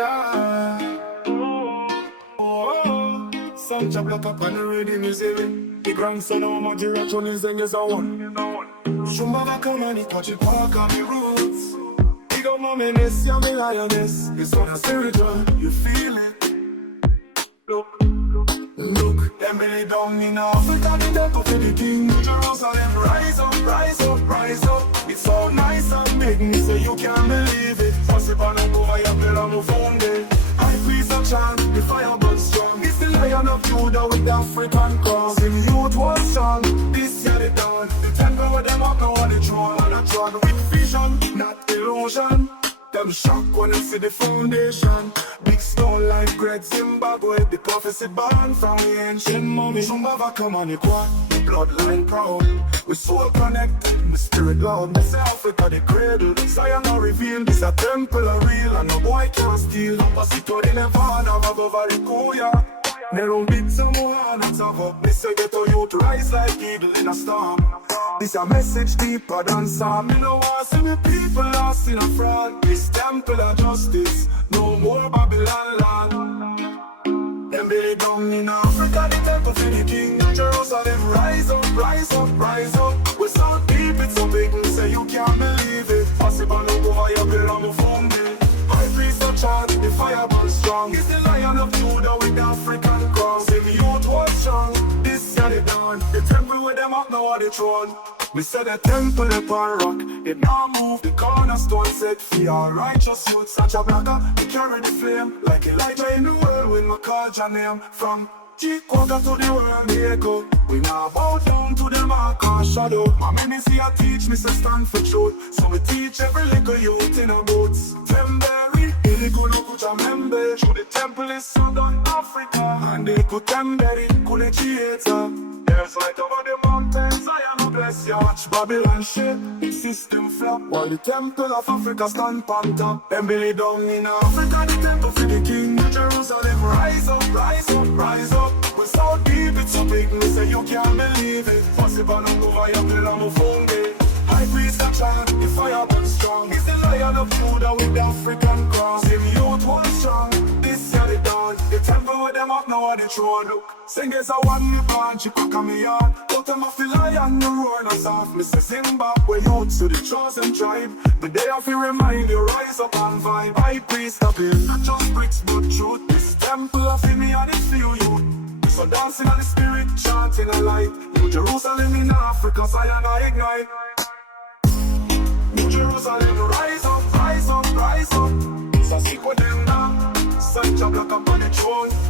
Yeah. Oh, Sancha Blacka on the rhythm is heavy. The Grand Son of Madyirazhoni Zengeza one. Shumba come and Chikwaka me roots. Big up my menace, yeah me lioness. It's on a spiritual, you feel it. Look, them belly down in Afrika, the temple for the king. Jerusalem, rise up, rise up, rise up. It's so nice and big, me say you can't believe it. Possible and over your pillar, move on there. I please a chant, the fire burns strong. It's the Lion of Judah with the African cross. If youth was strong, this year they done. The temple with them up now on the throne. On a throne with vision, not illusion. Them shock when they see the foundation. Big stone like Great Zimbabwe. The prophecy born from the ancient mummy. Zimbabwe come on the quad, the bloodline proud. We soul connected, the spirit loud. They say Afrika the cradle. Zion now revealed. This a temple a real, and no boy can steal. Opposite to the Nirvana above Arikuya. Nero beat some more and it's over. They say ghetto youth rise like eagle in a storm. This a message deeper than some. Me no want see me people lost in a fraud. This temple of justice, no more Babylon land. Them belly down in Afrika, the temple for the king. Jerusalem, rise up, rise up, rise up. We so deep, it's so big, me say you can't believe it. Possible no over your bill on the phone bill. My priest of chant, the fire burns strong. It's the Lion of Judah with the African cross. If youth was strong, this year they done. The temple with them up now on the throne. We said the temple upon rock, it now move. The cornerstone set free. Our righteous youth, Sancha Blacka, we carry the flame like Elijah in the world. When we call your name from Chikwaka to the world, the echo. We now bow down to the mark and shadow. My ministry I teach me say stand for truth. So we teach every little youth in our boots. Temberry, Ilikuno Kuchamembe. Through the temple is southern Africa. And they could temberry, couldn't there's light over the mountains, I am bless you. Watch Babylon shake, the system flop. While the temple of Afrika stand on top. Them belly down in Afrika, the temple for the king. Jerusalem, rise up, rise up, rise up. We're so deep, it's so big, me say you can't believe it. Possible no over your pillar, move on there. High priest of chant, the fire burns strong. It's the Lion of Judah with the African cross. If youth was strong, this year they done. The temple with them up now on the throne. Look, Zengeza one me born, Chikwaka me yard. But them off the lion, the roar us off. Mr. Zimbabwe youth to the chosen tribe. But they have to remind you, rise up and vibe. High priest of him, not just bricks but truth. This temple of me and it's for you. So dancing on the spirit, chanting a light. New Jerusalem in Afrika, Zion I ignite. New Jerusalem, rise up, rise up, rise up. It's a secret them now. Sancha Blacka on the throne.